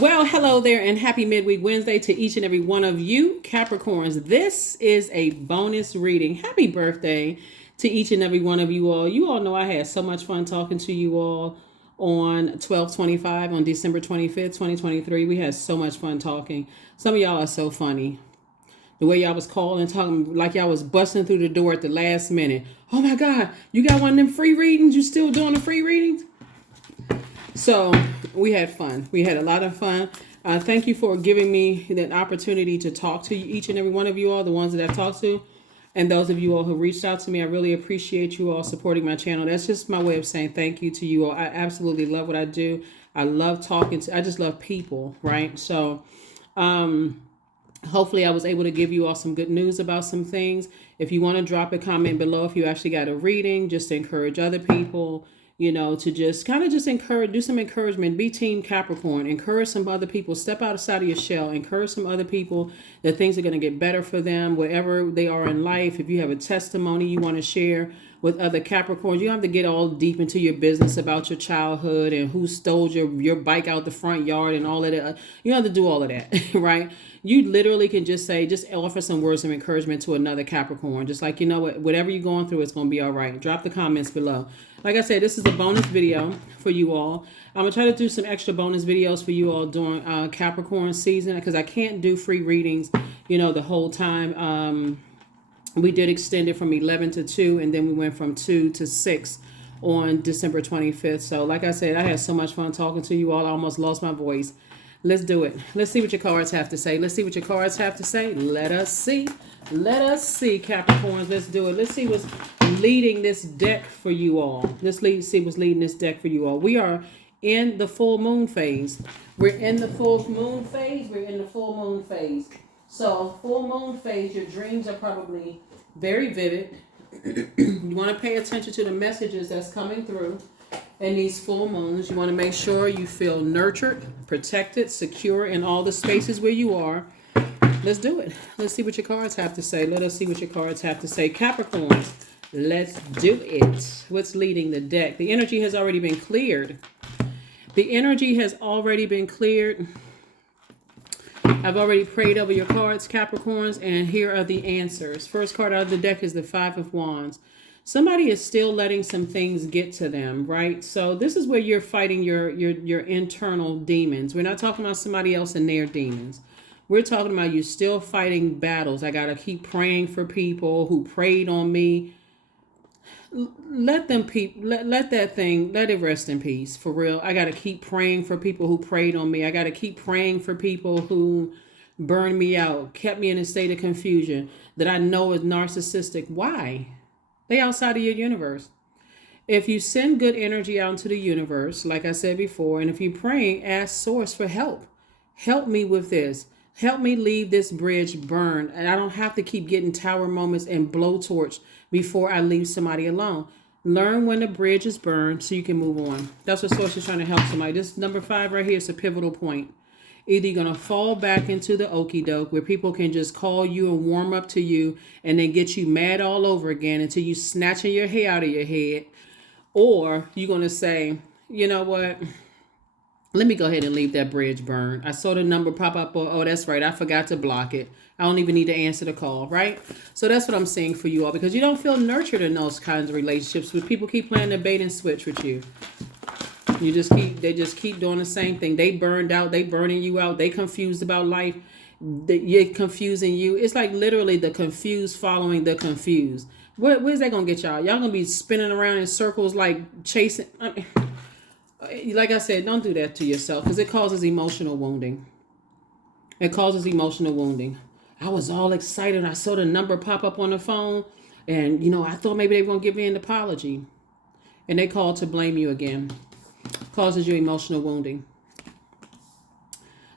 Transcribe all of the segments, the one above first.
Well, hello there and happy midweek Wednesday to each and every one of you Capricorns. This is a bonus reading. Happy birthday to each and every one of you all. You all know I had so much fun talking to you all on 12/25 on December 25th, 2023. We had so much fun talking. Some of y'all are so funny. The way y'all was calling, talking like y'all was busting through the door at the last minute. Oh my God, you got one of them free readings? You still doing the free readings? So we had fun. We had a lot of fun. Thank you for giving me that opportunity to talk to each and every one of you all, the ones that I've talked to, and those of you all who reached out to me. I really appreciate you all supporting my channel. That's just my way of saying thank you to you all. I absolutely love what I do. I love talking to, I just love people, right? So, hopefully I was able to give you all some good news about some things. If you want to drop a comment below, if you actually got a reading, just to encourage other people, you know, to just kind of just encourage, do some encouragement, be team Capricorn, encourage some other people, step outside of your shell, encourage some other people that things are going to get better for them, wherever they are in life. If you have a testimony you want to share with other Capricorns, you don't have to get all deep into your business about your childhood and who stole your bike out the front yard and all of that. You don't have to do all of that, right? You literally can just say, just offer some words of encouragement to another Capricorn. Just like, you know what, whatever you're going through, it's going to be all right. Drop the comments below. Like I said, this is a bonus video for you all. I'm going to try to do some extra bonus videos for you all during Capricorn season, because I can't do free readings, you know, the whole time. We did extend it from 11 to 2, and then we went from 2 to 6 on December 25th. So like I said, I had so much fun talking to you all. I almost lost my voice. Let's do it. Let's see what your cards have to say. Let's see what your cards have to say. Let us see. Let us see, Capricorns. Let's do it. Let's see what's leading this deck for you all. Let's see what's leading this deck for you all. We are in the full moon phase. We're in the full moon phase. We're in the full moon phase. So full moon phase, your dreams are probably very vivid. You want to pay attention to the messages that's coming through. In these full moons, you want to make sure you feel nurtured, protected, secure in all the spaces where you are. Let's do it. Let's see what your cards have to say. Let us see what your cards have to say. Capricorns, let's do it. What's leading the deck? The energy has already been cleared. The energy has already been cleared. I've already prayed over your cards, Capricorns, and here are the answers. First card out of the deck is the Five of Wands. Somebody is still letting some things get to them, right? So this is where you're fighting your internal demons. We're not talking about somebody else and their demons. We're talking about you still fighting battles. I got to keep praying for people who prayed on me. Let that thing, let it rest in peace, for real. I got to keep praying for people who prayed on me. I got to keep praying for people who burned me out, kept me in a state of confusion that I know is narcissistic. Why? They outside of your universe. If you send good energy out into the universe, like I said before, and if you're praying, ask source for help. Help me with this. Help me leave this bridge burned. And I don't have to keep getting tower moments and blowtorch before I leave somebody alone. Learn when the bridge is burned so you can move on. That's what source is trying to help somebody. This number 5 right here is a pivotal point. Either you're going to fall back into the okie doke where people can just call you and warm up to you and then get you mad all over again until you snatching your hair out of your head. Or you're going to say, you know what? Let me go ahead and leave that bridge burn. I saw the number pop up. Oh, that's right. I forgot to block it. I don't even need to answer the call, right? So that's what I'm saying for you all, because you don't feel nurtured in those kinds of relationships where people keep playing the bait and switch with you. They just keep doing the same thing. They burned out. They burning you out. They confused about life. You're confusing you. It's like literally the confused following the confused. Where's that going to get y'all? Y'all going to be spinning around in circles like chasing. Like I said, don't do that to yourself, because it causes emotional wounding. It causes emotional wounding. I was all excited. I saw the number pop up on the phone, and, you know, I thought maybe they were going to give me an apology. And they called to blame you again. Causes you emotional wounding.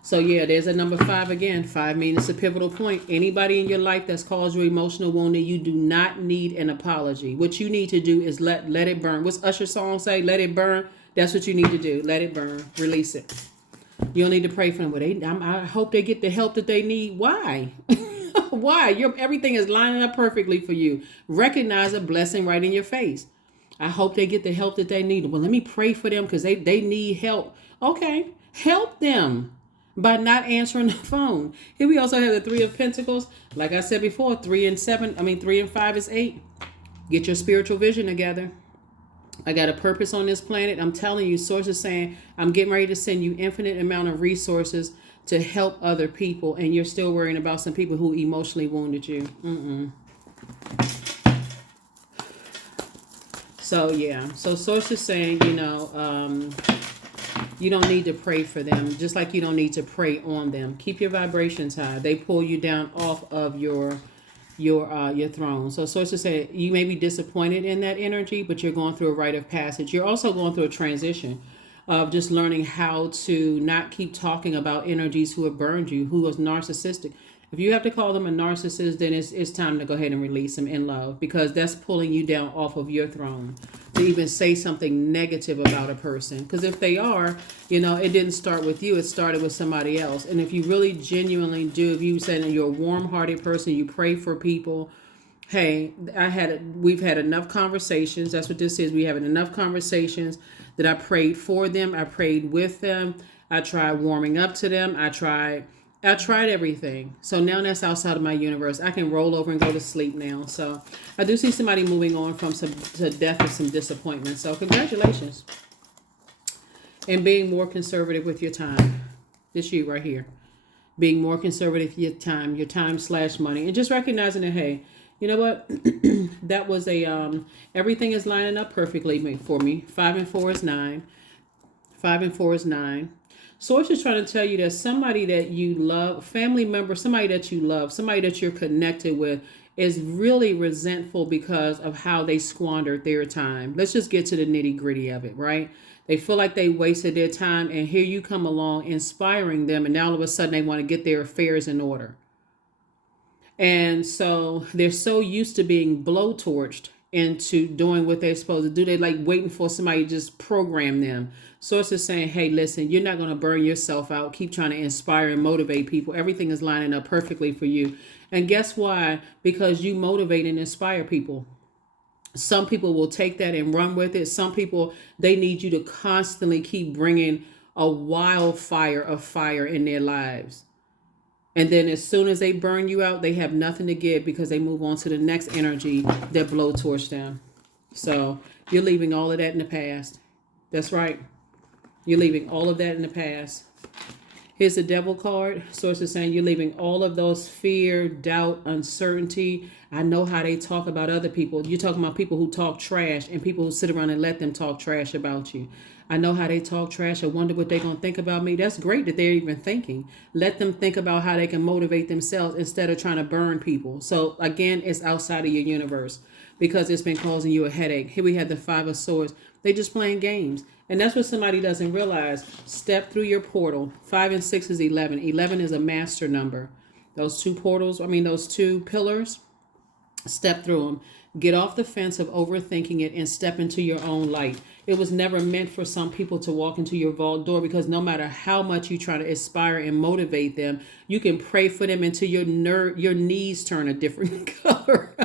So yeah, there's a number 5 again. 5 means it's a pivotal point. Anybody in your life that's caused you emotional wounding, you do not need an apology. What you need to do is let it burn. What's Usher's song say? Let it burn. That's what you need to do. Let it burn. Release it. You don't need to pray for them. Well, I hope they get the help that they need. Why? Why? Everything is lining up perfectly for you. Recognize a blessing right in your face. I hope they get the help that they need. Well, let me pray for them because they need help. Okay, help them. by not answering the phone. Here we also have the Three of Pentacles. Like I said before, 3 and 7, 3 and 5 is 8. Get your spiritual vision together. I got a purpose on this planet. I'm telling you, source is saying, I'm getting ready to send you infinite amount of resources to help other people, and you're still worrying about some people who emotionally wounded you. So yeah, so source is saying, you don't need to pray for them, just like you don't need to pray on them. Keep your vibrations high. They pull you down off of your throne. So sources say you may be disappointed in that energy, but you're going through a rite of passage. You're also going through a transition of just learning how to not keep talking about energies who have burned you, who was narcissistic. If you have to call them a narcissist, then it's time to go ahead and release them in love, because that's pulling you down off of your throne to even say something negative about a person. Because if they are, it didn't start with you. It started with somebody else. And if you really genuinely do, if you say that you're a warm-hearted person, you pray for people. Hey, we've had enough conversations. That's what this is. We have enough conversations that I prayed for them. I prayed with them. I tried warming up to them. I tried everything. So now that's outside of my universe. I can roll over and go to sleep now. So I do see somebody moving on from to death or some disappointment. So congratulations. And being more conservative with your time. This you right here. Being more conservative with your time / money. And just recognizing that, hey, you know what? That was everything is lining up perfectly for me. 5 and 4 is 9. 5 and 4 is 9. Source is trying to tell you that somebody that you love, family member, somebody that you love, somebody that you're connected with is really resentful because of how they squandered their time. Let's just get to the nitty gritty of it, right? They feel like they wasted their time, and here you come along inspiring them, and now all of a sudden they want to get their affairs in order. And so they're so used to being blowtorched into doing what they're supposed to do. They like waiting for somebody to just program them. Source is saying, hey, listen, you're not going to burn yourself out. Keep trying to inspire and motivate people. Everything is lining up perfectly for you. And guess why? Because you motivate and inspire people. Some people will take that and run with it. Some people, they need you to constantly keep bringing a wildfire of fire in their lives. And then as soon as they burn you out, they have nothing to give because they move on to the next energy that blowtorch them. So you're leaving all of that in the past. That's right. You're leaving all of that in the past. Here's the devil card. Source is saying you're leaving all of those fear, doubt, uncertainty. I know how they talk about other people. You're talking about people who talk trash and people who sit around and let them talk trash about you. I know how they talk trash. I wonder what they're going to think about me. That's great that they're even thinking. Let them think about how they can motivate themselves instead of trying to burn people. So again, it's outside of your universe because it's been causing you a headache. Here we have the 5 of Swords. They just playing games. And that's what somebody doesn't realize. Step through your portal. 5 and 6 is 11. 11 is a master number. Those two portals, those two pillars, step through them. Get off the fence of overthinking it and step into your own light. It was never meant for some people to walk into your vault door because no matter how much you try to inspire and motivate them, you can pray for them until your knees turn a different color.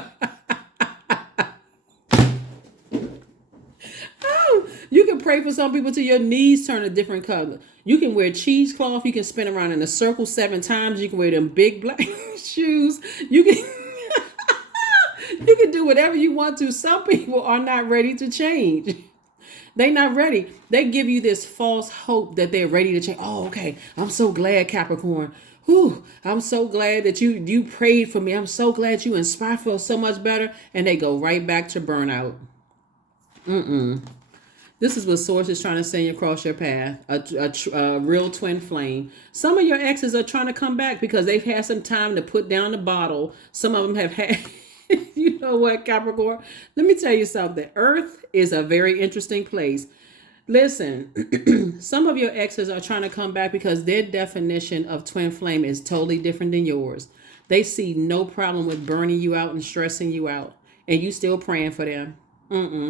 You can pray for some people till your knees turn a different color. You can wear cheesecloth. You can spin around in a circle 7 times. You can wear them big black shoes. You can do whatever you want to. Some people are not ready to change. They're not ready. They give you this false hope that they're ready to change. Oh, okay. I'm so glad, Capricorn. Whew, I'm so glad that you prayed for me. I'm so glad you inspired me so much better. And they go right back to burnout. This is what Source is trying to send you across your path, a real twin flame. Some of your exes are trying to come back because they've had some time to put down the bottle. Some of them have had, you know what, Capricorn? Let me tell you something. Earth is a very interesting place. Listen, some of your exes are trying to come back because their definition of twin flame is totally different than yours. They see no problem with burning you out and stressing you out, and you still praying for them.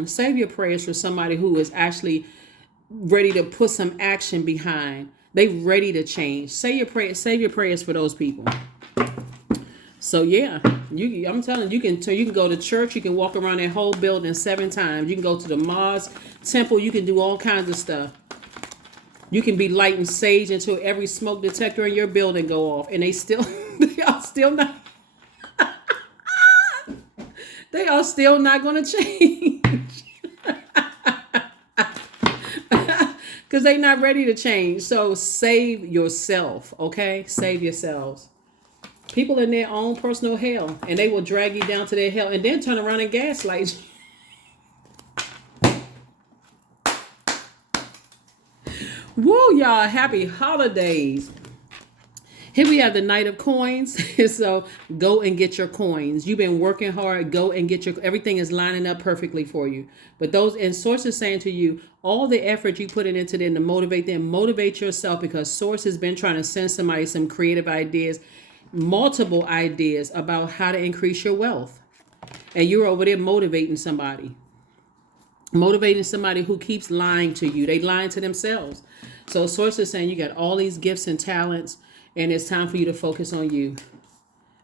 Save your prayers for somebody who is actually ready to put some action behind. They ready to change. Save your prayers for those people. So yeah, I'm telling you, you can go to church. You can walk around that whole building 7 times. You can go to the mosque, temple. You can do all kinds of stuff. You can be lighting sage until every smoke detector in your building go off, and they still, they are still not, they are still not going to change because they're not ready to change. So save yourself, okay? Save yourselves. People in their own personal hell, and they will drag you down to their hell, and then turn around and gaslight you. Woo, y'all! Happy holidays. Here we have the Knight of Coins. So go and get your coins. You've been working hard. Go and get your, everything is lining up perfectly for you. But those, and Source is saying to you, all the effort you put into them to motivate them, motivate yourself, because Source has been trying to send somebody some creative ideas, multiple ideas about how to increase your wealth. And you're over there motivating somebody who keeps lying to you. They lying to themselves. So Source is saying you got all these gifts and talents, and it's time for you to focus on you.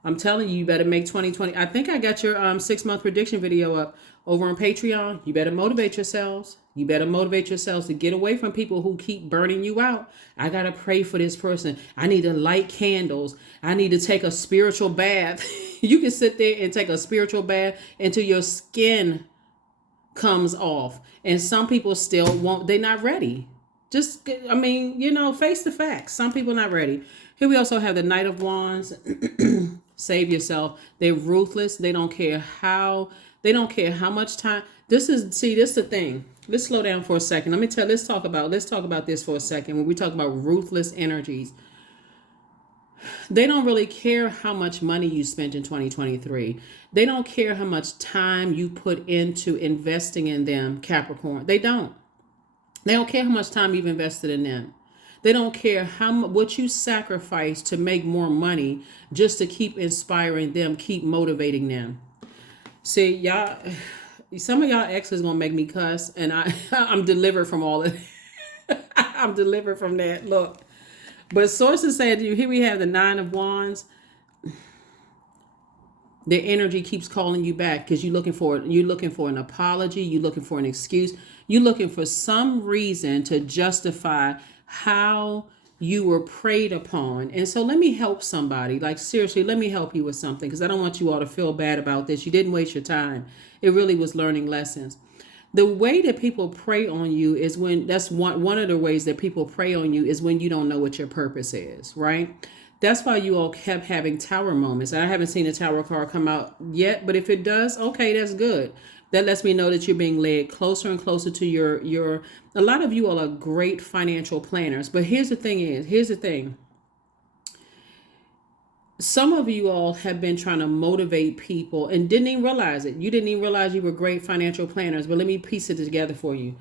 I'm telling you, you better make 2020. I think I got your 6-month prediction video up over on Patreon. You better motivate yourselves. You better motivate yourselves to get away from people who keep burning you out. I got to pray for this person. I need to light candles. I need to take a spiritual bath. You can sit there and take a spiritual bath until your skin comes off. And some people still won't. They're not ready. Just, I mean, face the facts. Some people are not ready. Here we also have the Knight of Wands. Save yourself. They're ruthless. They don't care how much time. This is the thing. Let's slow down for a second. Let's talk about this for a second. When we talk about ruthless energies, they don't really care how much money you spent in 2023. They don't care how much time you put into investing in them, Capricorn. They don't. They don't care how much time you've invested in them. They don't care what you sacrifice to make more money just to keep inspiring them, keep motivating them. See, y'all, some of y'all exes gonna make me cuss, and I'm delivered from all of it. I'm delivered from that. Look, but sources say to you, here we have the 9 of Wands. Their energy keeps calling you back because you're looking for an apology, you're looking for an excuse, you're looking for some reason to justify how you were preyed upon. And so let me help somebody. Like, seriously, let me help you with something, because I don't want you all to feel bad about this. You didn't waste your time. It really was learning lessons. The way that people prey on you is one of the ways that people prey on you is when you don't know what your purpose is, right? That's why you all kept having tower moments. I haven't seen a tower card come out yet, but if it does, okay, that's good. That lets me know that you're being led closer and closer to your a lot of you all are great financial planners. But here's the thing. Some of you all have been trying to motivate people and didn't even realize it. You didn't even realize you were great financial planners. But let me piece it together for you.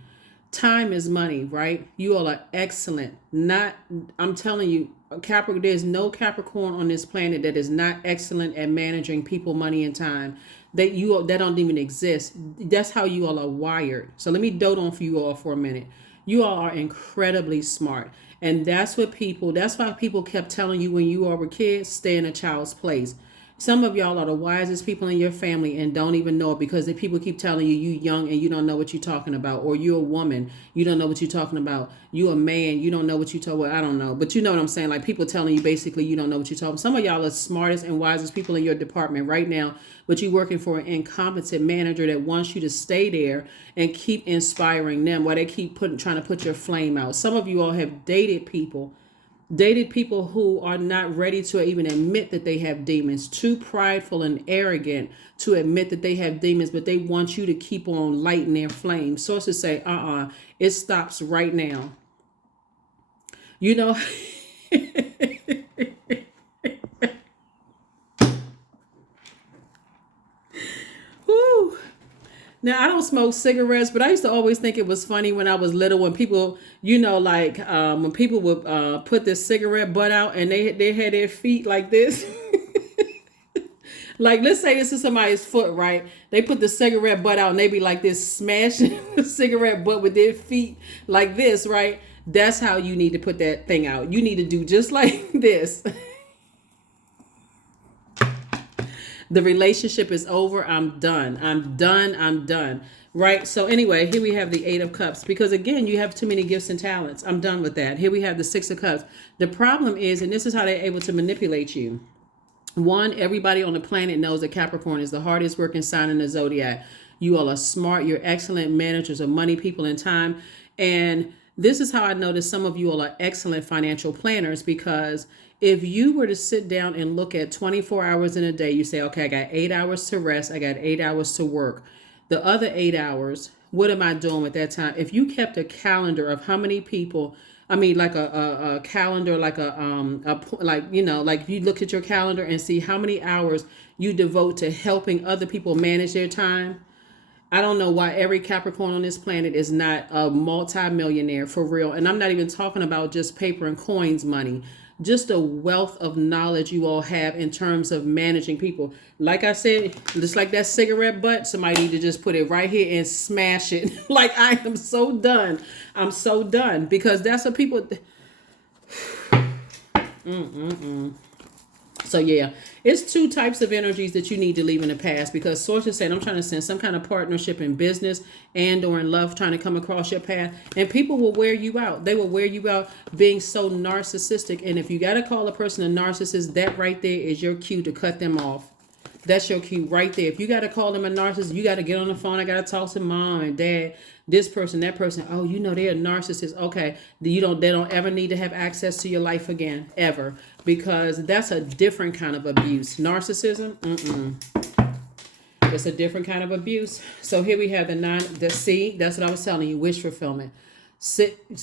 Time is money, right? You all are excellent. I'm telling you, Capricorn, there's no Capricorn on this planet that is not excellent at managing people, money, and time. That don't even exist. That's how you all are wired. So let me dote on for you all for a minute. You all are incredibly smart. And that's why people kept telling you when you all were kids, stay in a child's place. Some of y'all are the wisest people in your family and don't even know it, because the people keep telling you young and you don't know what you're talking about. Or you're a woman, you don't know what you're talking about. You a man, you don't know what you're talking about. I don't know. But you know what I'm saying? Like, people telling you basically you don't know what you're talking about. Some of y'all are the smartest and wisest people in your department right now, but you're working for an incompetent manager that wants you to stay there and keep inspiring them while they keep trying to put your flame out. Some of you all have dated people who are not ready to even admit that they have demons, too prideful and arrogant to admit that they have demons, but they want you to keep on lighting their flame. Sources say, it stops right now. You know, woo. Now, I don't smoke cigarettes, but I used to always think it was funny when I was little when people, when people would put this cigarette butt out and they had their feet like this. Like, let's say this is somebody's foot, right? They put the cigarette butt out and they be like this, smashing the cigarette butt with their feet like this, right? That's how you need to put that thing out. You need to do just like this. The relationship is over. I'm done. Right. So anyway, here we have the Eight of Cups because again, you have too many gifts and talents. I'm done with that. Here we have the Six of Cups. The problem is, and this is how they're able to manipulate you. One, everybody on the planet knows that Capricorn is the hardest working sign in the zodiac. You all are smart. You're excellent managers of money, people, and time. And this is how I notice some of you all are excellent financial planners because if you were to sit down and look at 24 hours in a day, you say, okay, I got 8 hours to rest. I got 8 hours to work. The other 8 hours, what am I doing with that time? If you kept a calendar of how many people, I mean, like a calendar, like like, you know, like you look at your calendar and see how many hours you devote to helping other people manage their time. I don't know why every Capricorn on this planet is not a multi-millionaire for real. And I'm not even talking about just paper and coins money, just a wealth of knowledge you all have in terms of managing people. Like I said, just like that cigarette butt, somebody need to just put it right here and smash it. Like I am so done. I'm so done because that's what people. So yeah, it's two types of energies that you need to leave in the past because sources saying I'm trying to send some kind of partnership in business and or in love trying to come across your path, and people will wear you out. They will wear you out being so narcissistic. And if you got to call a person a narcissist, that right there is your cue to cut them off. That's your cue right there. If you got to call them a narcissist, you got to get on the phone. I got to talk to mom and dad, this person, that person. Oh, you know, they're a narcissist. Okay. They don't ever need to have access to your life again, ever, because that's a different kind of abuse. Narcissism. It's a different kind of abuse. So here we have the C. That's what I was telling you. Wish fulfillment.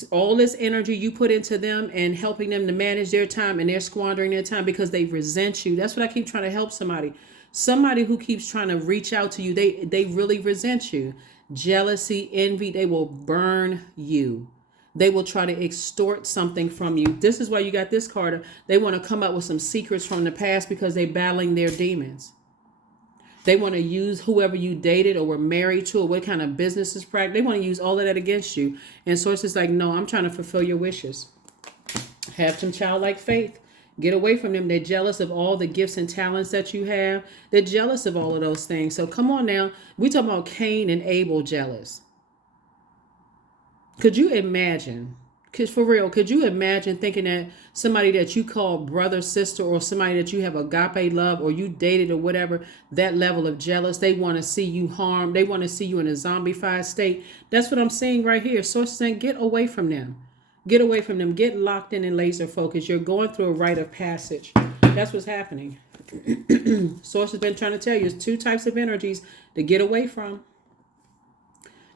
All this energy you put into them and helping them to manage their time, and they're squandering their time because they resent you. That's what I keep trying to help somebody. Somebody who keeps trying to reach out to you, they really resent you. Jealousy, envy, they will burn you. They will try to extort something from you. This is why you got this card. They want to come up with some secrets from the past because they're battling their demons. They want to use whoever you dated or were married to or what kind of business is practiced. They want to use all of that against you. And sources like, no, I'm trying to fulfill your wishes. Have some childlike faith. Get away from them. They're jealous of all the gifts and talents that you have. They're jealous of all of those things. So come on now. We talking about Kane and Abel jealous. Could you imagine? Because for real, could you imagine thinking that somebody that you call brother, sister, or somebody that you have agape love or you dated or whatever, that level of jealous, they want to see you harmed. They want to see you in a zombified state. That's what I'm saying right here. Sources saying, get away from them. Get away from them. Get locked in and laser focused. You're going through a rite of passage. That's what's happening. Source has been trying to tell you, it's two types of energies to get away from.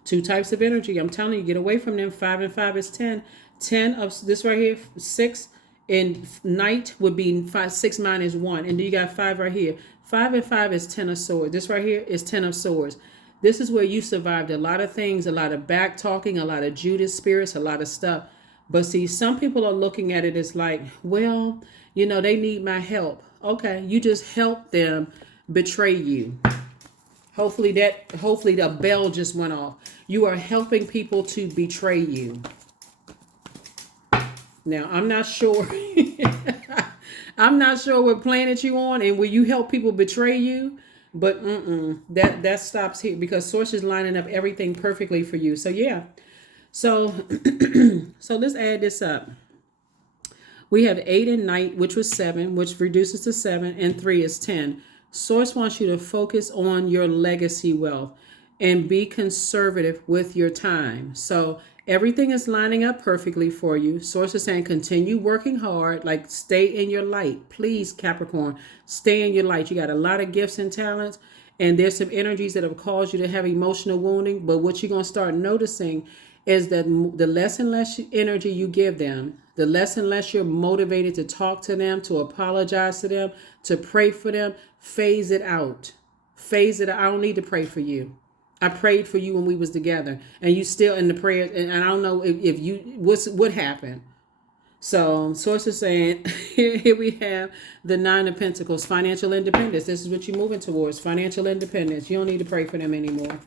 Two types of energy. I'm telling you, get away from them. 5 and 5 is 10. 10 of this right here, 6 in night would be 5. 6 minus 1. And then you got 5 right here. 5 and 5 is 10 of swords. This right here is 10 of swords. This is where you survived a lot of things, a lot of back talking, a lot of Judas spirits, a lot of stuff. But see, some people are looking at it as like, well, you know, they need my help. Okay, you just help them betray you. Hopefully the bell just went off. You are helping people to betray you. Now, I'm not sure. I'm not sure what planet you on and will you help people betray you. But that stops here because source is lining up everything perfectly for you. So yeah. So let's add this up. We have 8 in night, which was 7, which reduces to 7, and 3 is 10. Source wants you to focus on your legacy wealth and be conservative with your time. So everything is lining up perfectly for you. Source is saying continue working hard, like stay in your light. Please, Capricorn, stay in your light. You got a lot of gifts and talents, and there's some energies that have caused you to have emotional wounding. But what you're going to start noticing is that the less and less energy you give them, the less and less you're motivated to talk to them, to apologize to them, to pray for them, phase it out. Phase it out. I don't need to pray for you. I prayed for you when we was together, and you still in the prayer. And I don't know if you, what happened. So source is saying, here we have the 9 of Pentacles, financial independence. This is what you're moving towards, financial independence. You don't need to pray for them anymore.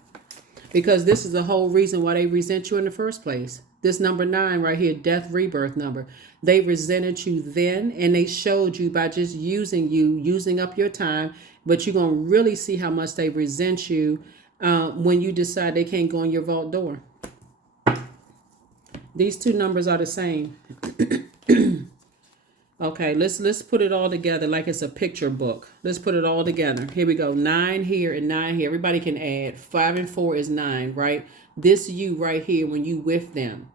Because this is the whole reason why they resent you in the first place. This number 9 right here, death rebirth number. They resented you then, and they showed you by just using you, using up your time. But you're going to really see how much they resent you when you decide they can't go in your vault door. These two numbers are the same. Okay, let's put it all together like it's a picture book. Let's put it all together. Here we go. 9 here and 9 here. Everybody can add. 5 and 4 is 9, right? This you right here when you with them.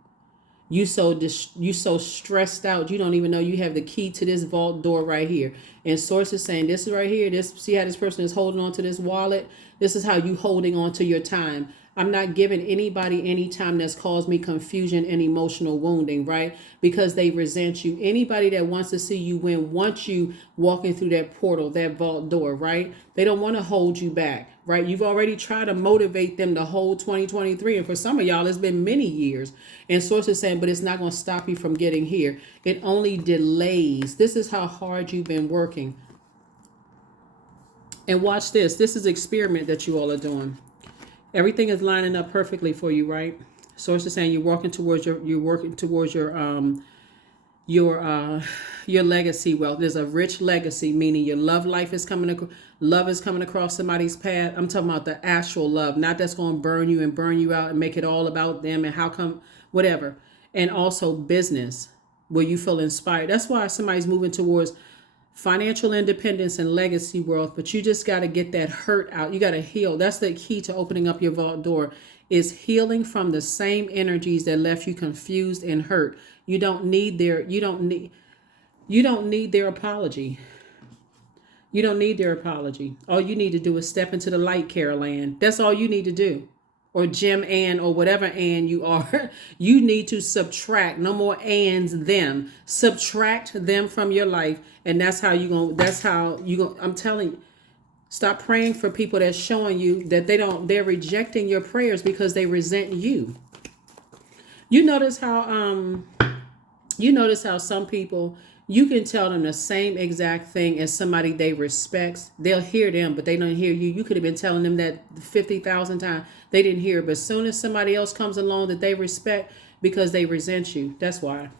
You so stressed out. You don't even know you have the key to this vault door right here. And source is saying this is right here. This, see how this person is holding on to this wallet? This is how you holding on to your time. I'm not giving anybody any time that's caused me confusion and emotional wounding, right? Because they resent you. Anybody that wants to see you win wants you walking through that portal, that vault door, right? They don't want to hold you back, right? You've already tried to motivate them to hold 2023. And for some of y'all, it's been many years. And source is saying, but it's not going to stop you from getting here. It only delays. This is how hard you've been working. And watch this. This is experiment that you all are doing. Everything is lining up perfectly for you, right? Source is saying you're working towards your legacy wealth. There's a rich legacy, meaning your love life is love is coming across somebody's path. I'm talking about the actual love, not that's going to burn you out and make it all about them and how come, whatever. And also business, where you feel inspired. That's why somebody's moving towards financial independence and legacy wealth, but you just got to get that hurt out. You got to heal. That's the key to opening up your vault door, is healing from the same energies that left you confused and hurt. You don't need their apology. You don't need their apology. All you need to do is step into the light, Carol Ann. That's all you need to do. Or Jim Ann, or whatever Ann you are. You need to subtract. No more Anns, them. Subtract them from your life. And that's how you going, I'm telling you, stop praying for people that's showing you that they're rejecting your prayers because they resent you. You notice how some people, you can tell them the same exact thing as somebody they respect. They'll hear them, but they don't hear you. You could have been telling them that 50,000 times. They didn't hear it. But as soon as somebody else comes along that they respect, because they resent you. That's why.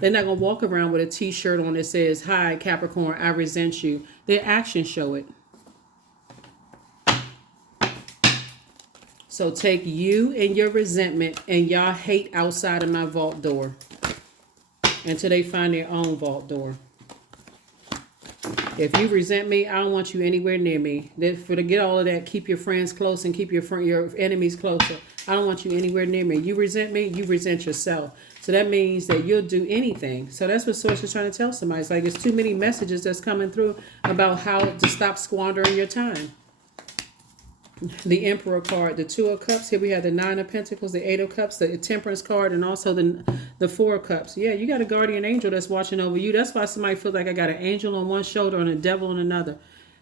They're not going to walk around with a t-shirt on that says, "Hi, Capricorn, I resent you." Their actions show it. So take you and your resentment and y'all hate outside of my vault door until they find their own vault door. If you resent me, I don't want you anywhere near me. Forget all of that. Keep your friends close and keep your enemies closer. I don't want you anywhere near me. You resent me, you resent yourself. So that means that you'll do anything. So that's what Source is trying to tell somebody. It's like it's too many messages that's coming through about how to stop squandering your time. The Emperor card, the 2 of Cups. Here we have the 9 of Pentacles, the 8 of Cups, the Temperance card, and also the 4 of Cups. Yeah, you got a guardian angel that's watching over you. That's why somebody feels like I got an angel on one shoulder and a devil on another.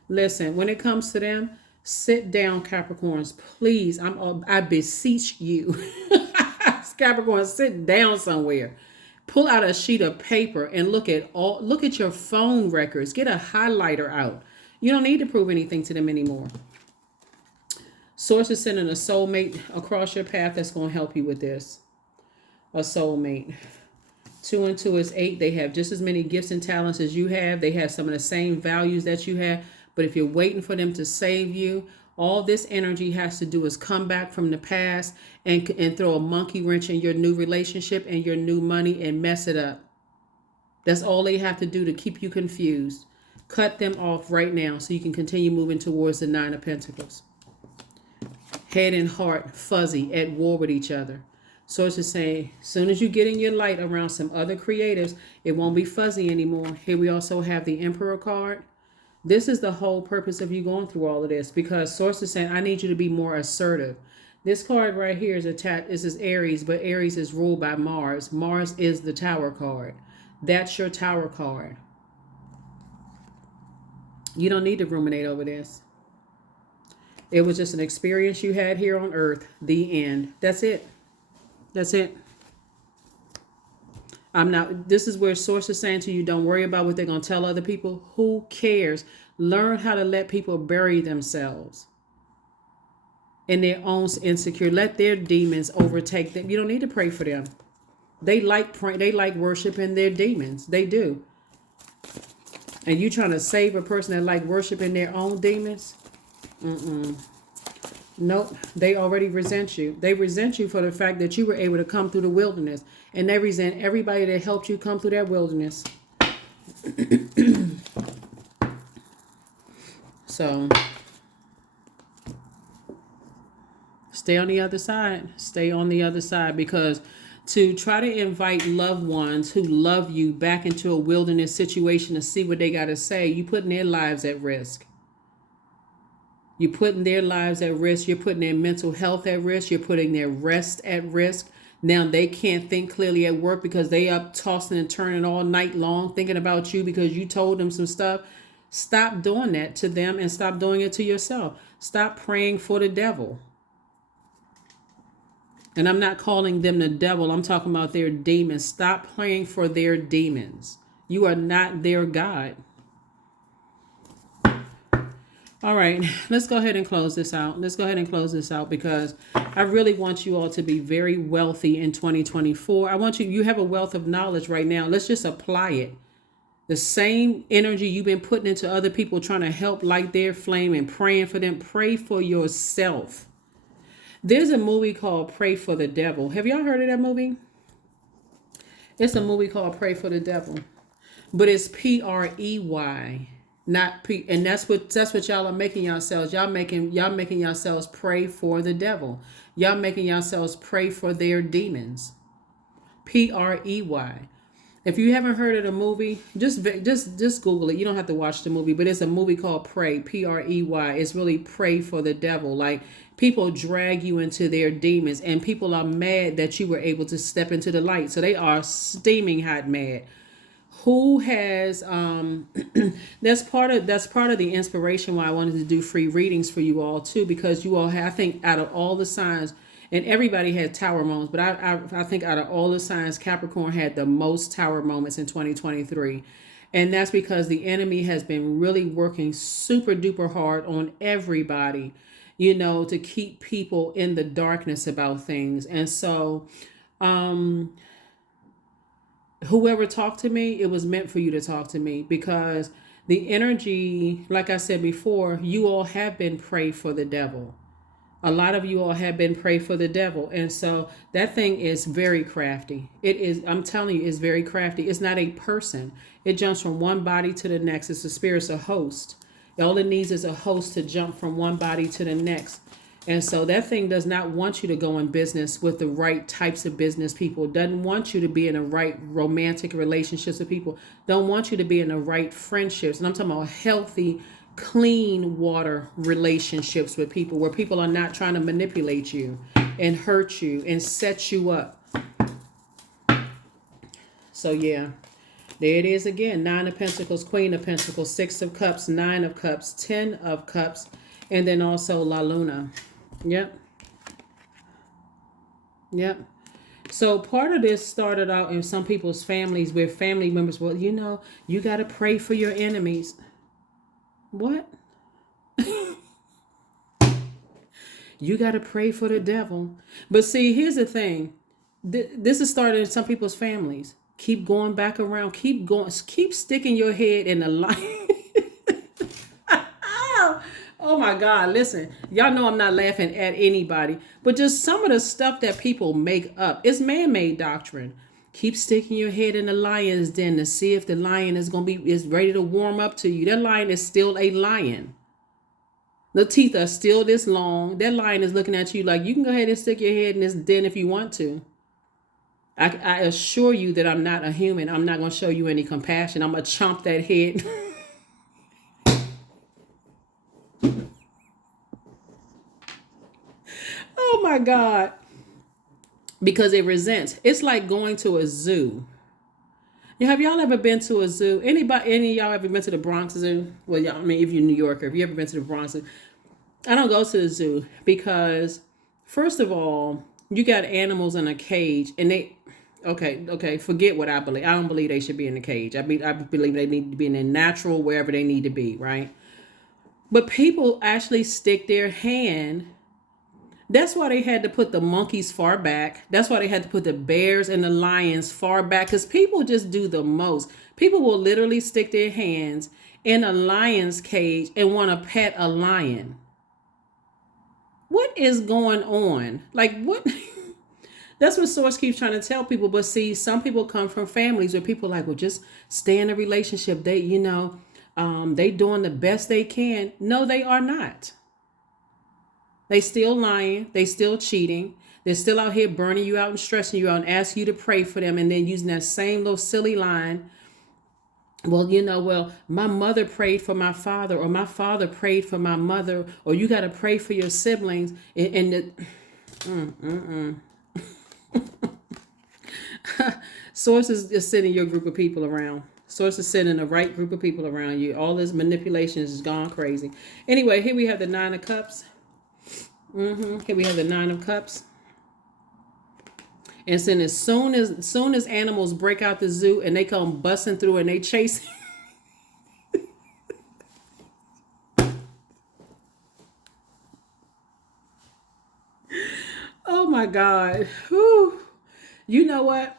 Listen, when it comes to them, sit down, Capricorns. Please, I beseech you. Capricorn, sit down somewhere. Pull out a sheet of paper and look at your phone records. Get a highlighter out. You don't need to prove anything to them anymore. Source is sending a soulmate across your path that's going to help you with this. A soulmate. 2 and 2 is 8. They have just as many gifts and talents as you have. They have some of the same values that you have. But if you're waiting for them to save you, all this energy has to do is come back from the past and throw a monkey wrench in your new relationship and your new money and mess it up. That's all they have to do to keep you confused. Cut them off right now so you can continue moving towards the 9 of Pentacles. Head and heart fuzzy, at war with each other. Source is saying, as soon as you get in your light around some other creatives, it won't be fuzzy anymore. Here we also have the Emperor card. This is the whole purpose of you going through all of this, because Source is saying, I need you to be more assertive. This card right here is Aries, but Aries is ruled by Mars. Mars is the Tower card. That's your Tower card. You don't need to ruminate over this. It was just an experience you had here on Earth. The end. That's it. That's it. This is where Source is saying to you, don't worry about what they're going to tell other people. Who cares? Learn how to let people bury themselves in their own insecure. Let their demons overtake them. You don't need to pray for them. They like worshiping their demons. They do. And you trying to save a person that like worshiping their own demons? Nope, they already resent you. They resent you for the fact that you were able to come through the wilderness, and they resent everybody that helped you come through that wilderness. So stay on the other side. Stay on the other side, because to try to invite loved ones who love you back into a wilderness situation to see what they got to say, you putting their lives at risk. You're putting their lives at risk. You're putting their mental health at risk. You're putting their rest at risk. Now they can't think clearly at work because they up tossing and turning all night long thinking about you because you told them some stuff. Stop doing that to them and stop doing it to yourself. Stop praying for the devil. And I'm not calling them the devil. I'm talking about their demons. Stop praying for their demons. You are not their God. All right, let's go ahead and close this out. Let's go ahead and close this out because I really want you all to be very wealthy in 2024. I want you have a wealth of knowledge right now. Let's just apply it. The same energy you've been putting into other people trying to help light their flame and praying for them, pray for yourself. There's a movie called Pray for the Devil. Have y'all heard of that movie? It's a movie called Pray for the Devil. But it's Prey, not P, and that's what y'all are making yourselves. Y'all making yourselves pray for the devil. Y'all making yourselves pray for their demons. Prey. If you haven't heard of the movie, just Google it. You don't have to watch the movie, but it's a movie called Prey, Prey. It's really pray for the devil. Like, people drag you into their demons, and people are mad that you were able to step into the light. So they are steaming hot mad. Who has that's part of the inspiration why I wanted to do free readings for you all too, because you all have, I think out of all the signs, and everybody had tower moments, but I think out of all the signs, Capricorn had the most tower moments in 2023. And that's because the enemy has been really working super duper hard on everybody, to keep people in the darkness about things. And so whoever talked to me, it was meant for you to talk to me, because the energy, like I said before, you all have been prayed for the devil. A lot of you all have been prayed for the devil. And so that thing is very crafty. It is, I'm telling you, it's very crafty. It's not a person. It jumps from one body to the next. It's a spirit, it's a host. All it needs is a host to jump from one body to the next. And so that thing does not want you to go in business with the right types of business people. Doesn't want you to be in the right romantic relationships with people. Don't want you to be in the right friendships. And I'm talking about healthy, clean water relationships with people where people are not trying to manipulate you and hurt you and set you up. So yeah, there it is again. 9 of Pentacles, Queen of Pentacles, 6 of Cups, 9 of Cups, 10 of Cups, and then also La Luna. Yep. So part of this started out in some people's families where family members, well, you got to pray for your enemies. What? You got to pray for the devil. But see, here's the thing. This is started in some people's families. Keep going back around. Keep sticking your head in the light. Oh my God, listen, y'all know I'm not laughing at anybody, but just some of the stuff that people make up. It's man-made doctrine. Keep sticking your head in the lion's den to see if the lion is ready to warm up to you. That lion is still a lion. The teeth are still this long. That lion is looking at you like, you can go ahead and stick your head in this den if you want to. I assure you that I'm not a human. I'm not going to show you any compassion. I'm going to chomp that head. Oh my God. Because it resents. It's like going to a zoo. Have y'all ever been to a zoo? Any of y'all ever been to the Bronx Zoo? Well, y'all, if you're a New Yorker, if you ever been to the Bronx Zoo, I don't go to the zoo because, first of all, you got animals in a cage, and okay, forget what I believe. I don't believe they should be in a cage. I believe they need to be in a natural wherever they need to be, right? But people actually stick their hand. That's why they had to put the monkeys far back. That's why they had to put the bears and the lions far back, because people just do the most. People will literally stick their hands in a lion's cage and want to pet a lion. What is going on? Like, what? That's what Source keeps trying to tell people. But see, some people come from families where people are like, well, just stay in a relationship. They, they doing the best they can. No, they are not. They still lying. They still cheating. They're still out here burning you out and stressing you out and asking you to pray for them, and then using that same little silly line. Well, my mother prayed for my father, or my father prayed for my mother, or you got to pray for your siblings. And Source is sending your group of people around. Source is sending the right group of people around you. All this manipulation has gone crazy. Anyway, here we have the Nine of Cups. Here we have the Nine of Cups. And then as soon as animals break out the zoo and they come busting through and they chase. Oh my God. Whew. You know what?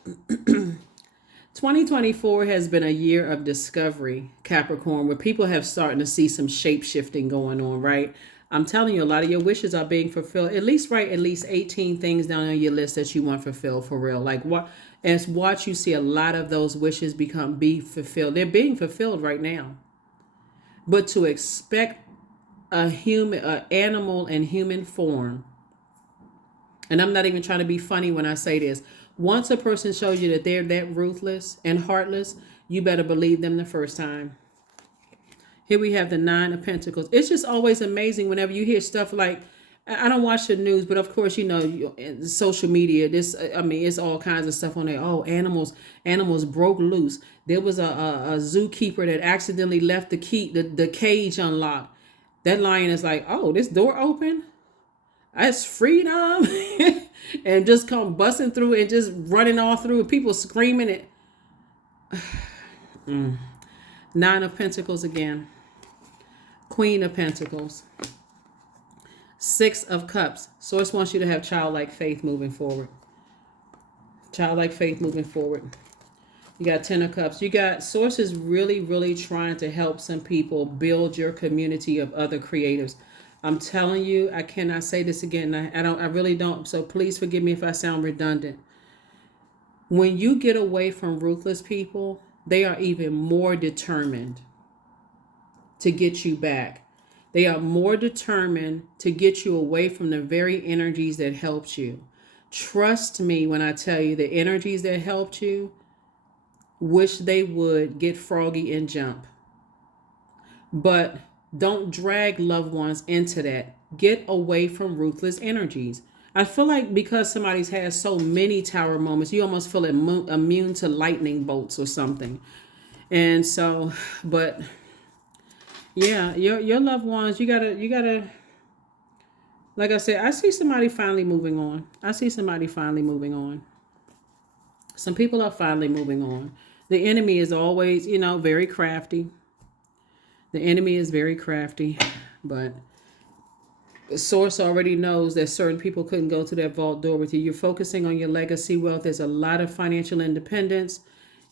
2024 has been a year of discovery, Capricorn, where people have starting to see some shape shifting going on, right? I'm telling you, a lot of your wishes are being fulfilled. At least write at least 18 things down on your list that you want fulfilled for real. Like what? As watch you see a lot of those wishes be fulfilled. They're being fulfilled right now. But to expect an animal in human form, and I'm not even trying to be funny when I say this. Once a person shows you that they're that ruthless and heartless, you better believe them the first time. Here we have the Nine of Pentacles. It's just always amazing whenever you hear stuff like, I don't watch the news, but of course, social media, it's all kinds of stuff on there. Oh, animals broke loose. There was a zookeeper that accidentally left the cage unlocked. That lion is like, oh, this door open? That's freedom. And just come busting through and just running all through and people screaming it. Nine of Pentacles again. Queen of Pentacles. Six of Cups. Source wants you to have childlike faith moving forward. Childlike faith moving forward. You got Ten of Cups. You got Source is really, really trying to help some people build your community of other creatives. I'm telling you, I cannot say this again. I really don't. So please forgive me if I sound redundant. When you get away from ruthless people, they are even more determined to get you back. They are more determined to get you away from the very energies that helped you. Trust me when I tell you the energies that helped you, wish they would get froggy and jump. But don't drag loved ones into that. Get away from ruthless energies. I feel like because somebody's had so many tower moments, you almost feel immune to lightning bolts or something. And so, but yeah, your loved ones, you gotta, like I said, I see somebody finally moving on. Some people are finally moving on. The enemy is always, very crafty. The enemy is very crafty, but the Source already knows that certain people couldn't go to that vault door with you. You're focusing on your legacy wealth. There's a lot of financial independence.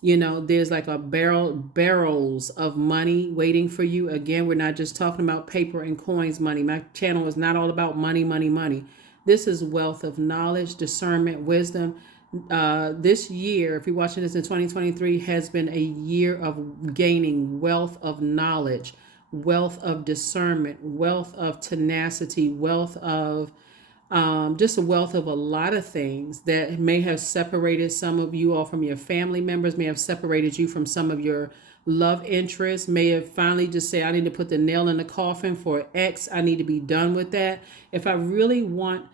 There's like barrels of money waiting for you. Again, we're not just talking about paper and coins money. My channel is not all about money, money, money. This is wealth of knowledge, discernment, wisdom. This year, if you're watching this in 2023, has been a year of gaining wealth of knowledge, wealth of discernment, wealth of tenacity, wealth of just a wealth of a lot of things that may have separated some of you all from your family members, may have separated you from some of your love interests, may have finally just said, I need to put the nail in the coffin for X. I need to be done with that. If I really want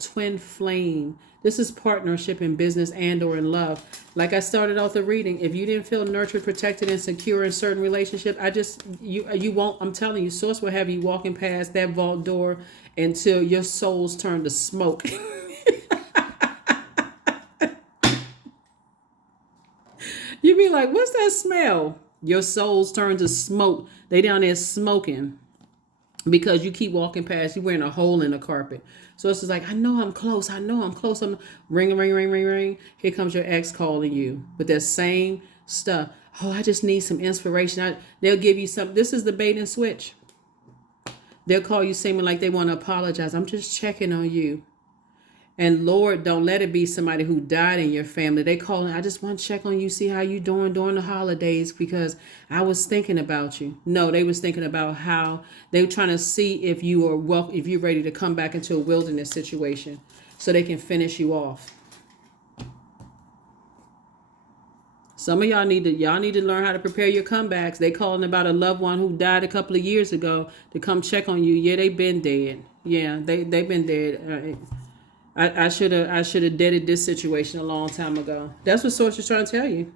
twin flame, this is partnership in business and or in love. Like I started off the reading, if you didn't feel nurtured, protected, and secure in certain relationship, you won't. I'm telling you, Source will have you walking past that vault door until your souls turn to smoke. You be like, what's that smell? Your souls turn to smoke. They down there smoking. Because you keep walking past, you wearing a hole in the carpet. So it's just like, I know I'm close. I'm ring, ring, ring, ring, ring. Here comes your ex calling you with that same stuff. Oh, I just need some inspiration. They'll give you some. This is the bait and switch. They'll call you seeming like they want to apologize. I'm just checking on you. And Lord, don't let it be somebody who died in your family. They calling, I just want to check on you, see how you doing during the holidays because I was thinking about you. No, they was thinking about how they were trying to see if you are if you're ready to come back into a wilderness situation so they can finish you off. Some of y'all need to learn how to prepare your comebacks. They calling about a loved one who died a couple of years ago to come check on you. Yeah, they been dead. Yeah, they've been dead. I should have deaded this situation a long time ago. That's what Source is trying to tell you.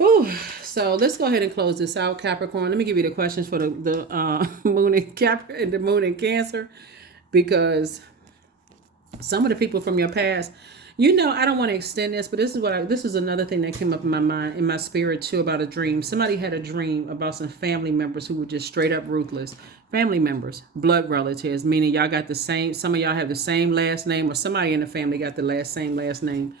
Ooh, so let's go ahead and close this out, Capricorn. Let me give you the questions for the moon and the moon in Cancer, because some of the people from your past, I don't want to extend this, but this is another thing that came up in my mind, in my spirit too, about a dream. Somebody had a dream about some family members who were just straight up ruthless. Family members, blood relatives, meaning y'all got the same, some of y'all have the same last name, or somebody in the family got the same last name.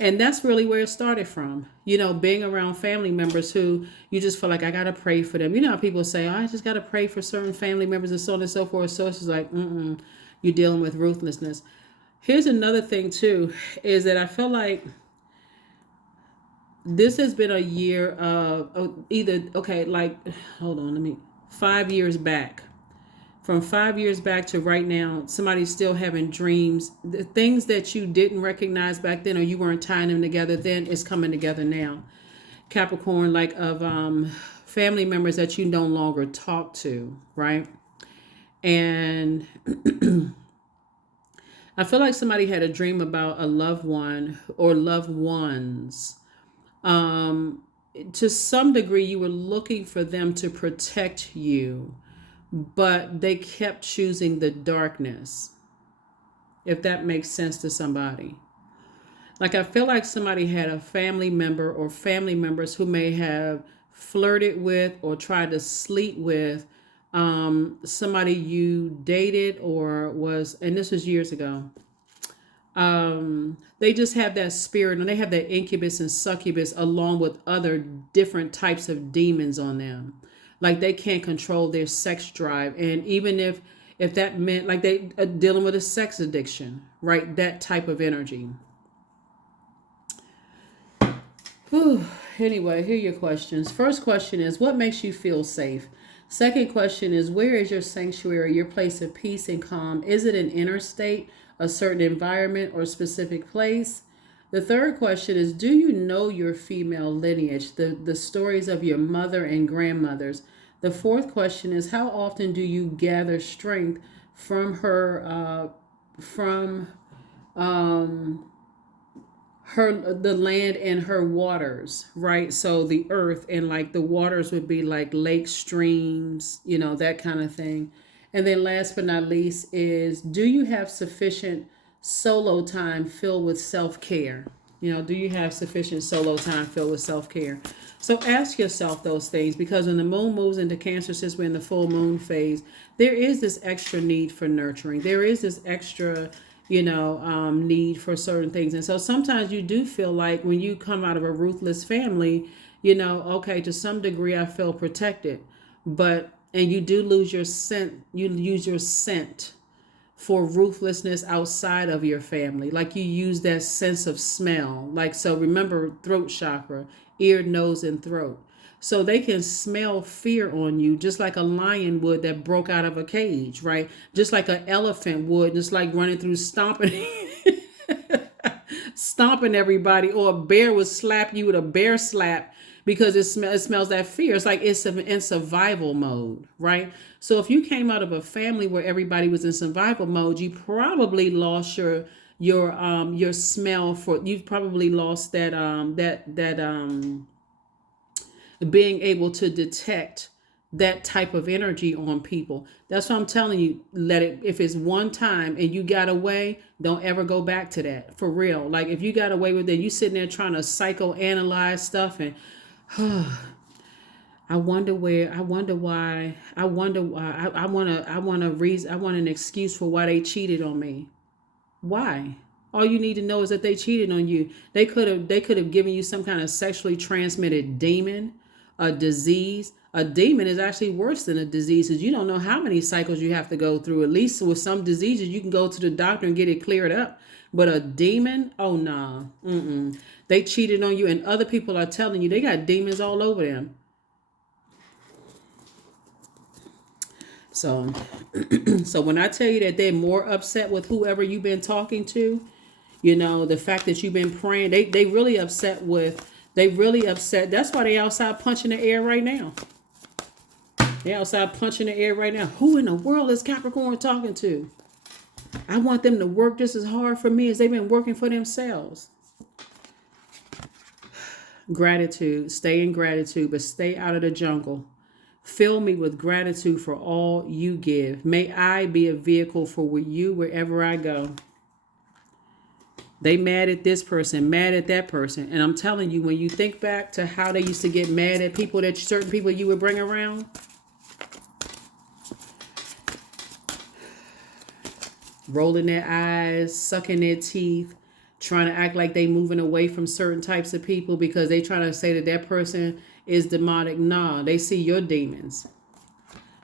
And that's really where it started from. Being around family members who you just feel like, I got to pray for them. You know how people say, I just got to pray for certain family members and so on and so forth. So it's just like, you're dealing with ruthlessness. Here's another thing too, is that I feel like this has been a year of hold on, 5 years back. From 5 years back to right now, somebody's still having dreams. The things that you didn't recognize back then, or you weren't tying them together then, is coming together now. Capricorn, like of family members that you no longer talk to, right? And I feel like somebody had a dream about a loved one or loved ones. To some degree, you were looking for them to protect you, but they kept choosing the darkness, if that makes sense to somebody. Like, I feel like somebody had a family member or family members who may have flirted with or tried to sleep with somebody you dated or was, and this was years ago. They just have that spirit, and they have that incubus and succubus along with other different types of demons on them. Like, they can't control their sex drive. And even if that meant like they are dealing with a sex addiction, right? That type of energy. Whew. Anyway, here are your questions. First question is, what makes you feel safe? Second question is, where is your sanctuary, your place of peace and calm? Is it an inner state, a certain environment, or specific place? The third question is, do you know your female lineage, the stories of your mother and grandmothers? The fourth question is, how often do you gather strength from her, the land and her waters, right? So the earth, and like the waters would be like lakes, streams, that kind of thing. And then last but not least is, do you have sufficient solo time filled with self-care? Do you have sufficient solo time filled with self-care? So ask yourself those things, because when the moon moves into Cancer, since we're in the full moon phase, there is this extra need for nurturing. There is this extra, need for certain things. And so sometimes you do feel like when you come out of a ruthless family, okay, to some degree I feel protected, and you do lose your scent. You use your scent for ruthlessness outside of your family. Like, you use that sense of smell. Like, so remember, throat chakra, ear, nose, and throat. So they can smell fear on you, just like a lion would that broke out of a cage, right? Just like an elephant would, just like running through stomping, stomping everybody, or a bear would slap you with a bear slap, because it smells that fear. It's like it's in survival mode, right? So if you came out of a family where everybody was in survival mode, you probably lost your smell for. You've probably lost that being able to detect that type of energy on people. That's what I'm telling you. Let it, if it's one time and you got away, don't ever go back to that, for real. Like, if you got away with it, you sitting there trying to psychoanalyze stuff and I want an excuse for why they cheated on me. Why? All you need to know is that they cheated on you. They could have given you some kind of sexually transmitted demon, a disease, A demon is actually worse than a disease, because you don't know how many cycles you have to go through. At least with some diseases, you can go to the doctor and get it cleared up. But a demon, oh nah, they cheated on you, and other people are telling you they got demons all over them. So, so when I tell you that they're more upset with whoever you've been talking to, the fact that you've been praying, they really upset with, they really upset. That's why they outside punching the air right now. They outside punching the air right now. Who in the world is Capricorn talking to? I want them to work just as hard for me as they've been working for themselves. Gratitude. Stay in gratitude, but stay out of the jungle. Fill me with gratitude for all you give. May I be a vehicle for you wherever I go. They mad at this person, mad at that person. And I'm telling you, when you think back to how they used to get mad at people, that certain people you would bring around, rolling their eyes, sucking their teeth, trying to act like they moving away from certain types of people because they trying to say that person is demonic. Nah, they see your demons.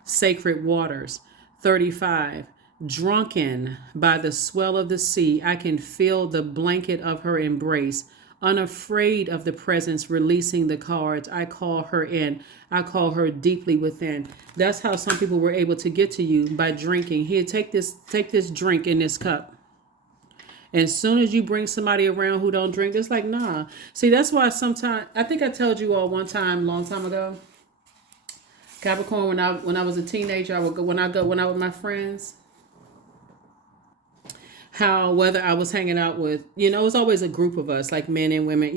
Sacred waters. 35. Drunken by the swell of the sea, I can feel the blanket of her embrace. Unafraid of the presence releasing the cards, I call her in. I call her deeply within. That's how some people were able to get to you, by drinking. Here, take this drink in this cup. And as soon as you bring somebody around who don't drink, it's like, nah. See, that's why sometimes, I think I told you all one time, long time ago, Capricorn, when I was a teenager, I would go when I with my friends, how whether I was hanging out with, it's always a group of us, like men and women,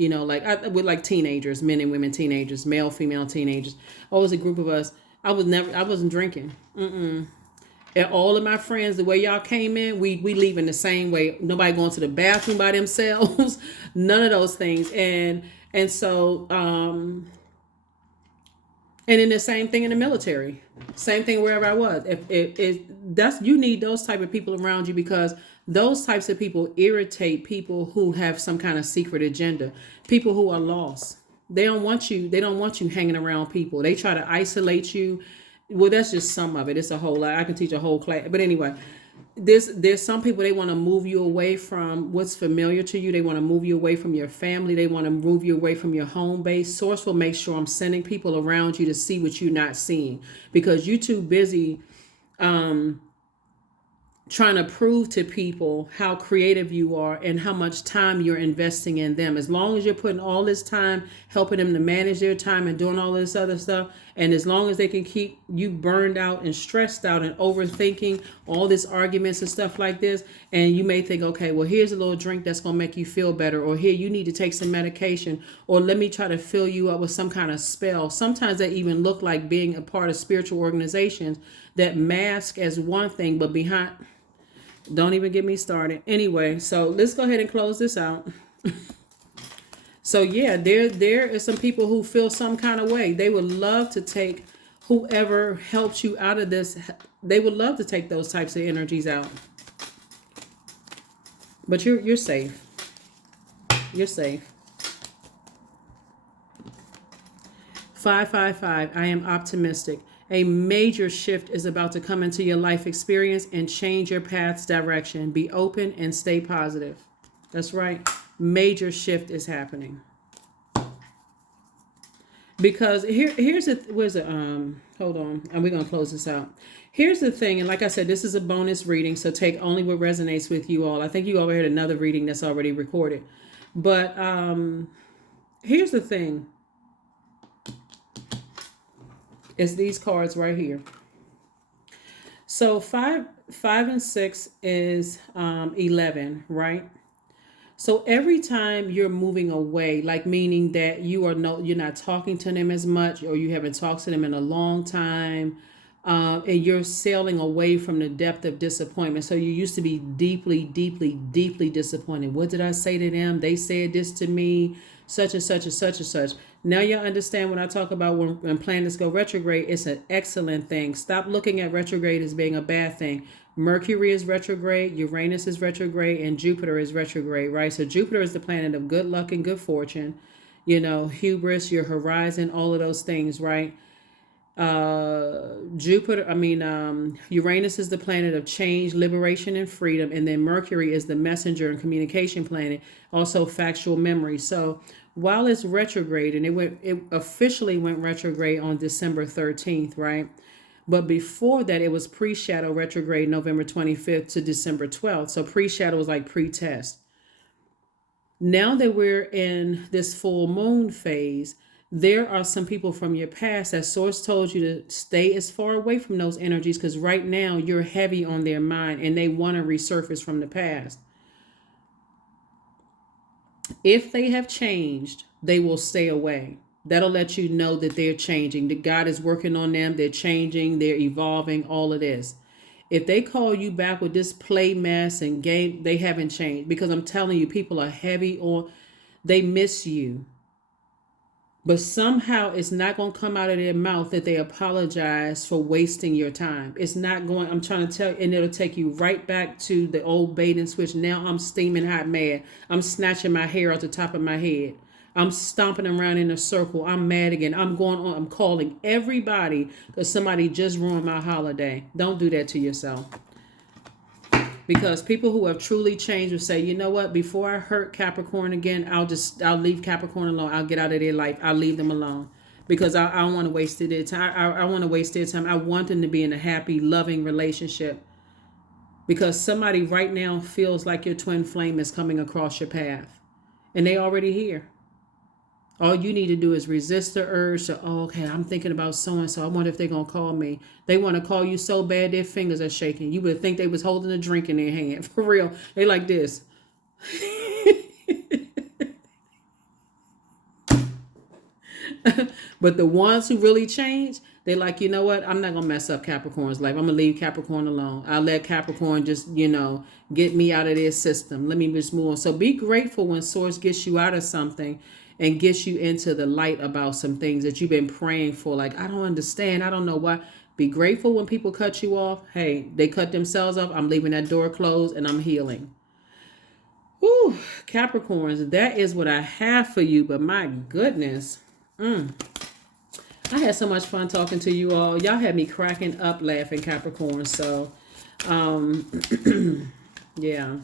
with like teenagers, men and women, teenagers, male, female teenagers, always a group of us. I wasn't drinking. And all of my friends, the way y'all came in, we leaving the same way. Nobody going to the bathroom by themselves, none of those things. And so, and then the same thing in the military, same thing wherever I was. If that's, you need those type of people around you, because those types of people irritate people who have some kind of secret agenda, people who are lost. They don't want you hanging around people. They try to isolate you. Well, that's just some of it. It's a whole lot. I can teach a whole class. But anyway, there's some people, they want to move you away from what's familiar to you. They want to move you away from your family. They want to move you away from your home base. Source will make sure I'm sending people around you to see what you're not seeing, because you're too busy trying to prove to people how creative you are and how much time you're investing in them. As long as you're putting all this time helping them to manage their time and doing all this other stuff, and as long as they can keep you burned out and stressed out and overthinking all these arguments and stuff like this, and you may think, okay, well, here's a little drink that's going to make you feel better, or here, you need to take some medication, or let me try to fill you up with some kind of spell. Sometimes they even look like being a part of spiritual organizations that mask as one thing, but behind... Don't even get me started. Anyway, so let's go ahead and close this out. So yeah, there is some people who feel some kind of way. They would love to take whoever helps you out of this. They would love to take those types of energies out. But you're safe. You're safe. 555. I am optimistic. A major shift is about to come into your life experience and change your path's direction. Be open and stay positive. That's right. Major shift is happening. Because here's hold on, and we're gonna close this out. Here's the thing, and like I said, this is a bonus reading, so take only what resonates with you all. I think you already heard another reading that's already recorded. But here's the thing. It's these cards right here. So 5 and 6 is 11, right? So every time you're moving away, like meaning that you're not talking to them as much, or you haven't talked to them in a long time, and you're sailing away from the depth of disappointment. So you used to be deeply, deeply, deeply disappointed. What did I say to them? They said this to me, such and such and such and such. Now you understand when I talk about when planets go retrograde, it's an excellent thing. Stop looking at retrograde as being a bad thing. Mercury is retrograde, Uranus is retrograde, and Jupiter is retrograde, right? So Jupiter is the planet of good luck and good fortune, hubris, your horizon, all of those things, right? Uranus is the planet of change, liberation, and freedom. And then Mercury is the messenger and communication planet, also factual memory. So while it's retrograde, and it officially went retrograde on December 13th, right? But before that, it was pre-shadow retrograde November 25th to December 12th. So pre-shadow was like pre-test. Now that we're in this full moon phase, there are some people from your past that source told you to stay as far away from those energies, because right now you're heavy on their mind and they want to resurface from the past. If they have changed, they will stay away. That'll let you know that they're changing, that God is working on them, they're changing, they're evolving, all of this. If they call you back with this play mess and game, they haven't changed, because I'm telling you, people are heavy on, they miss you. But somehow it's not going to come out of their mouth that they apologize for wasting your time. It's not going, I'm trying to tell you, and it'll take you right back to the old bait and switch. Now I'm steaming hot mad. I'm snatching my hair out the top of my head. I'm stomping around in a circle. I'm mad again. I'm going on. I'm calling everybody because somebody just ruined my holiday. Don't do that to yourself. Because people who have truly changed will say, you know what, before I hurt Capricorn again, I'll leave Capricorn alone. I'll get out of their life. I'll leave them alone. Because I don't want to waste their time. I want to waste their time. I want them to be in a happy, loving relationship. Because somebody right now feels like your twin flame is coming across your path. And they already here. All you need to do is resist the urge to, oh, okay, I'm thinking about so-and-so. I wonder if they're going to call me. They want to call you so bad their fingers are shaking. You would think they was holding a drink in their hand. For real. They like this. But the ones who really change, they like, you know what? I'm not going to mess up Capricorn's life. I'm going to leave Capricorn alone. I'll let Capricorn just, get me out of their system. Let me just move on. So be grateful when Source gets you out of something and gets you into the light about some things that you've been praying for. Like, I don't understand. I don't know why. Be grateful when people cut you off. Hey, they cut themselves off. I'm leaving that door closed and I'm healing. Whew, Capricorns, that is what I have for you. But my goodness. I had so much fun talking to you all. Y'all had me cracking up laughing, Capricorn. So, yeah.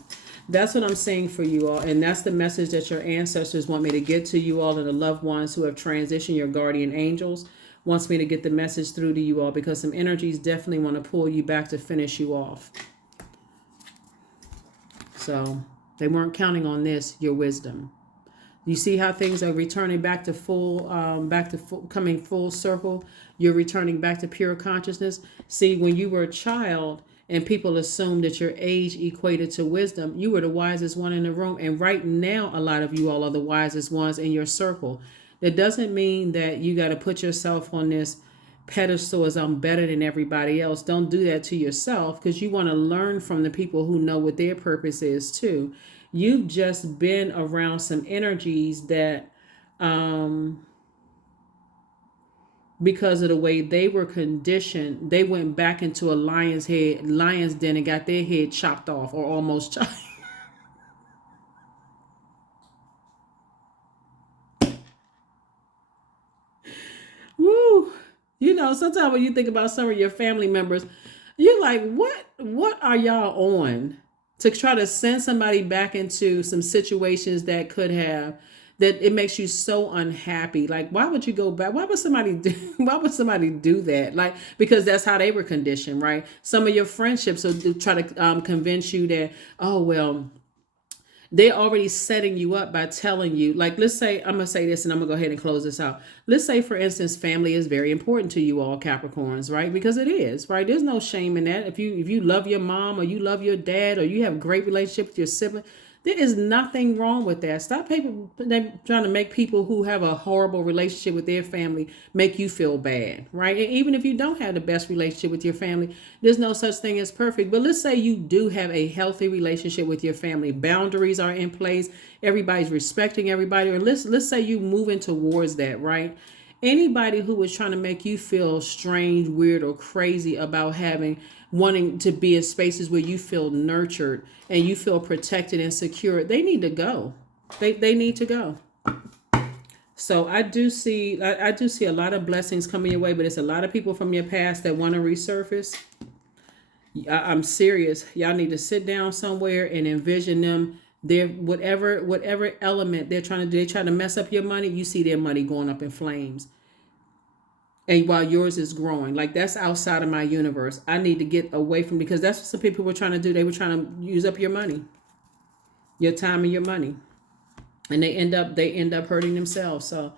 That's what I'm saying for you all. And that's the message that your ancestors want me to get to you all, and the loved ones who have transitioned, your guardian angels, wants me to get the message through to you all, because some energies definitely want to pull you back to finish you off. So they weren't counting on this, your wisdom. You see how things are returning back to coming full circle. You're returning back to pure consciousness. See, when you were a child, and people assume that your age equated to wisdom, you were the wisest one in the room. And right now, a lot of you all are the wisest ones in your circle. That doesn't mean that you got to put yourself on this pedestal as I'm better than everybody else. Don't do that to yourself, because you want to learn from the people who know what their purpose is too. You've just been around some energies that, because of the way they were conditioned, they went back into a lion's den and got their head chopped off, or almost chopped. Woo! Sometimes when you think about some of your family members, you're like, what are y'all on to try to send somebody back into some situations that could have, that it makes you so unhappy. Like, why would you go back? Why would somebody do that? Like, because that's how they were conditioned, right? Some of your friendships will try to convince you that, oh, well, they're already setting you up by telling you, like, let's say, I'm going to say this and I'm going to go ahead and close this out. Let's say, for instance, family is very important to you all, Capricorns, right? Because it is, right? There's no shame in that. If you love your mom, or you love your dad, or you have a great relationship with your sibling, there is nothing wrong with that. Stop trying to make people who have a horrible relationship with their family make you feel bad, right? And even if you don't have the best relationship with your family, there's no such thing as perfect. But let's say you do have a healthy relationship with your family. Boundaries are in place. Everybody's respecting everybody. Or let's say you moving towards that, right? Anybody who was trying to make you feel strange, weird, or crazy about wanting to be in spaces where you feel nurtured and you feel protected and secure, they need to go. They need to go. So I do see a lot of blessings coming your way, but it's a lot of people from your past that want to resurface. I'm serious. Y'all need to sit down somewhere and envision them. Their whatever element they're trying to do, they try to mess up your money. You see their money going up in flames, and while yours is growing, like that's outside of my universe. I need to get away from, because that's what some people were trying to do. They were trying to use up your money, your time, and your money, and they end up hurting themselves. So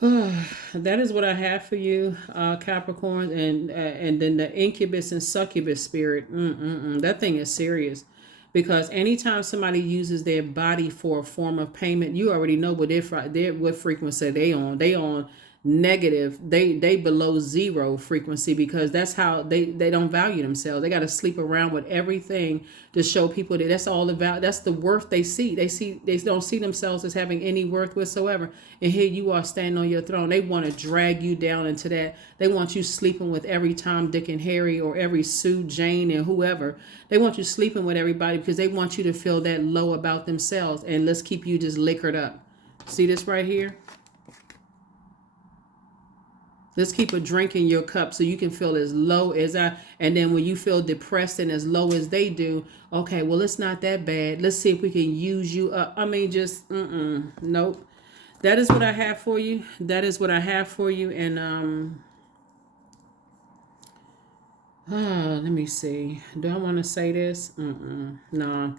that is what I have for you, Capricorn, and then the incubus and succubus spirit. That thing is serious, because anytime somebody uses their body for a form of payment, you already know what frequency they on. They on negative. They below zero frequency, because that's how they don't value themselves. They got to sleep around with everything to show people that that's all about. That's the worth they see. They don't see themselves as having any worth whatsoever. And here you are standing on your throne. They want to drag you down into that. They want you sleeping with every Tom, Dick, and Harry, or every Sue, Jane, and whoever. They want you sleeping with everybody because they want you to feel that low about themselves. And let's keep you just liquored up. See this right here? Let's keep a drink in your cup so you can feel as low as I. And then when you feel depressed and as low as they do, okay, well, it's not that bad. Let's see if we can use you up. I mean, just, nope. That is what I have for you. That is what I have for you. And, let me see. Do I want to say this? No,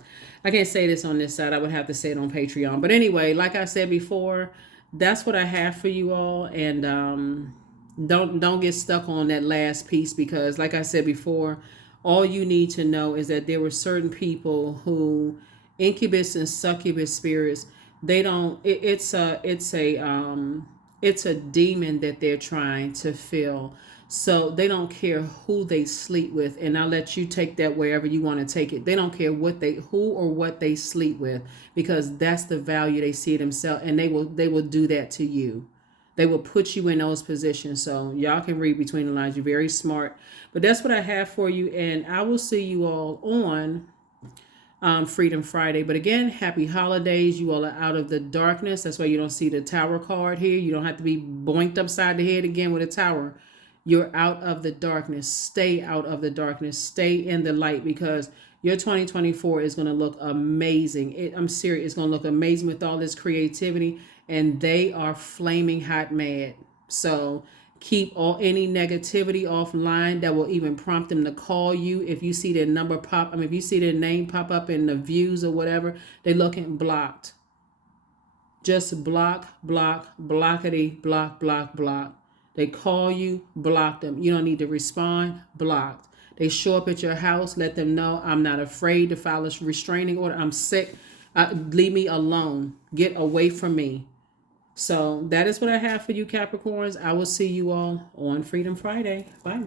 I can't say this on this side. I would have to say it on Patreon. But anyway, like I said before, that's what I have for you all. And, don't get stuck on that last piece, because like I said before, all you need to know is that there were certain people who, incubus and succubus spirits, they don't it's a demon that they're trying to fill. So they don't care who they sleep with, and I'll let you take that wherever you want to take it. They don't care who or what they sleep with, because that's the value they see themselves, and they will do that to you. They will put you in those positions. So y'all can read between the lines. You're very smart. But that's what I have for you. And I will see you all on Freedom Friday. But again, happy holidays. You all are out of the darkness. That's why you don't see the tower card here. You don't have to be boinked upside the head again with a tower. You're out of the darkness. Stay out of the darkness. Stay in the light, because your 2024 is going to look amazing. I'm serious. It's going to look amazing with all this creativity. And they are flaming hot mad. So keep any negativity offline that will even prompt them to call you. If you see their number pop, if you see their name pop up in the views or whatever, they looking blocked. Just block, blockity, block. They call you, block them. You don't need to respond, blocked. They show up at your house, let them know, I'm not afraid to file a restraining order. I'm sick. Leave me alone. Get away from me. So that is what I have for you, Capricorns. I will see you all on Freedom Friday. Bye.